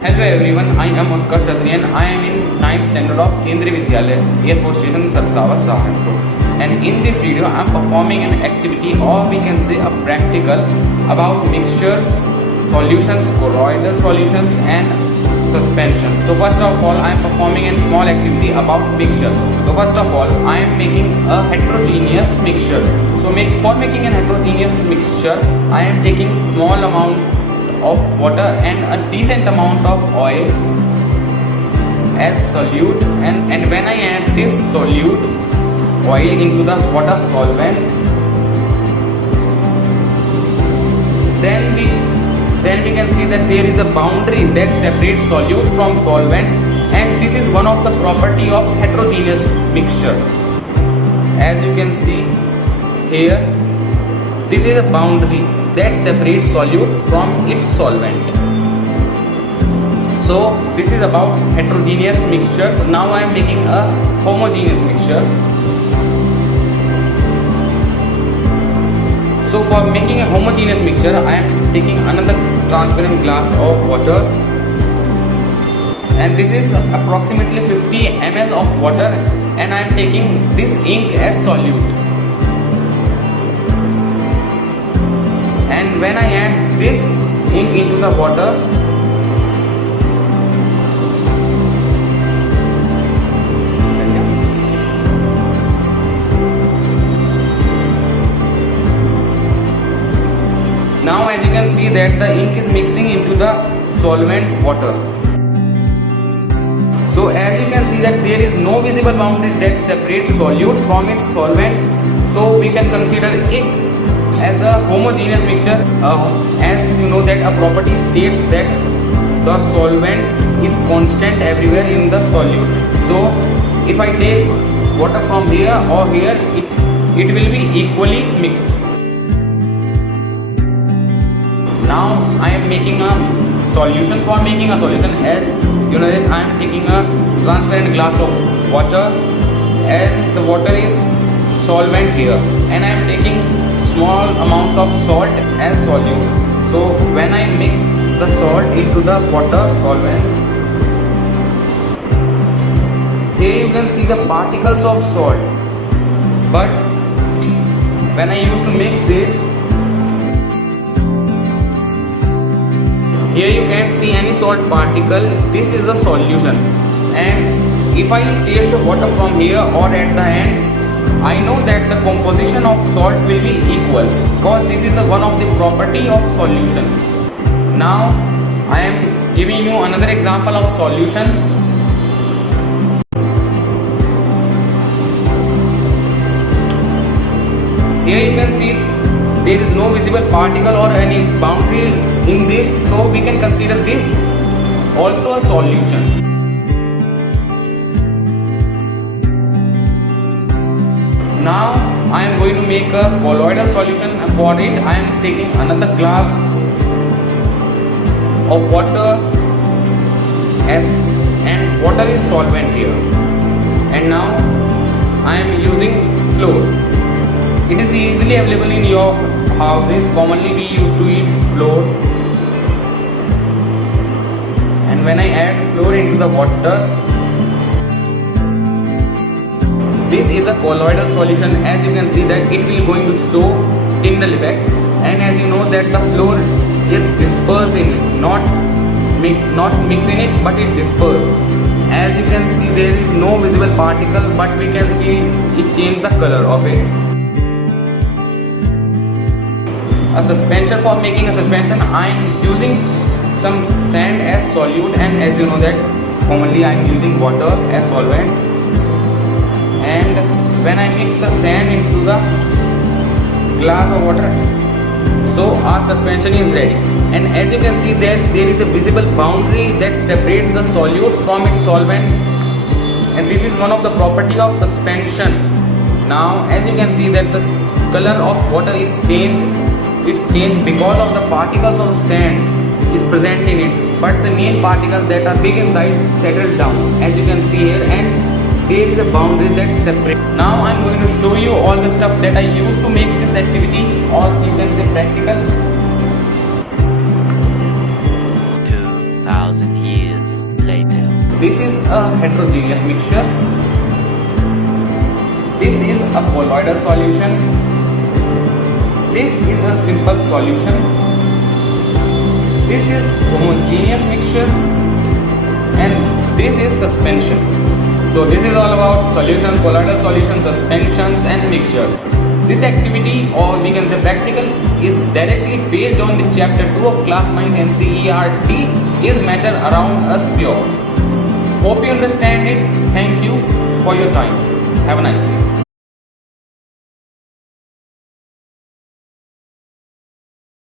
Hello everyone, I am Utkarsh Chatri and I am in 9th standard of Kendriya Vidyalaya, Air Force Station, Sarsawa, Saharanpur. And in this video, I am performing an activity or we can say a practical about mixtures, solutions, colloidal solutions and suspension. So first of all, I am performing a small activity about mixtures. So first of all, I am making a heterogeneous mixture. So for making an heterogeneous mixture, I am taking small amount of water and a decent amount of oil as solute, and when I add this solute oil into the water solvent, then we can see that there is a boundary that separates solute from solvent, and this is one of the property of heterogeneous mixture. As you can see here, this is a boundary that separates solute from its solvent. So this is about heterogeneous mixtures. Now I am making a homogeneous mixture. So for making a homogeneous mixture, I am taking another transparent glass of water, and this is approximately 50 ml of water, and I am taking this ink as solute. And when I add this ink into the water, now as you can see that the ink is mixing into the solvent water. So as you can see that there is no visible boundary that separates solute from its solvent, so we can consider it as a homogeneous mixture. As you know that a property states that the solvent is constant everywhere in the solute. So if I take water from here or here, it will be equally mixed. Now I am making a solution. For making a solution, as you know that I am taking a transparent glass of water, and the water is solvent here, and I am taking small amount of salt as solute. So when I mix the salt into the water solvent, here you can see the particles of salt, but when I used to mix it, here you can't see any salt particle. This is the solution, and if I taste the water from here or at the end, I know that the composition of salt will be equal, because this is one of the property of solutions. Now I am giving you another example of solution. Here you can see there is no visible particle or any boundary in this, so we can consider this also a solution. Now I am going to make a colloidal solution. For it, I am taking another glass of water and water is solvent here, and now I am using flour. It is easily available in your houses. Commonly we used to eat flour, and when I add flour into the water, this is a colloidal solution. As you can see that it will going to show Tyndall effect, and as you know that the flour is dispersed in it, not mixed in it, but it dispersed. As you can see there is no visible particle, but we can see it change the color of it. A suspension. For making a suspension, I am using some sand as solute, and as you know that commonly I am using water as solvent. And when I mix the sand into the glass of water, so our suspension is ready. And as you can see there is a visible boundary that separates the solute from its solvent, and this is one of the property of suspension. Now as you can see that the color of water is changed. It's changed because of the particles of sand is present in it, but the main particles that are big inside settled down, as you can see here, and there is a boundary that separates. Now I am going to show you all the stuff that I used to make this activity, or you can say practical. 2,000 years This is a heterogeneous mixture. This is a colloidal solution. This is a simple solution. This is homogeneous mixture, and this is suspension. So this is all about solutions, colloidal solutions, suspensions and mixtures. This activity, or we can say practical, is directly based on the chapter 2 of class 9 NCERT, is matter around us pure. Hope you understand it. Thank you for your time. Have a nice day.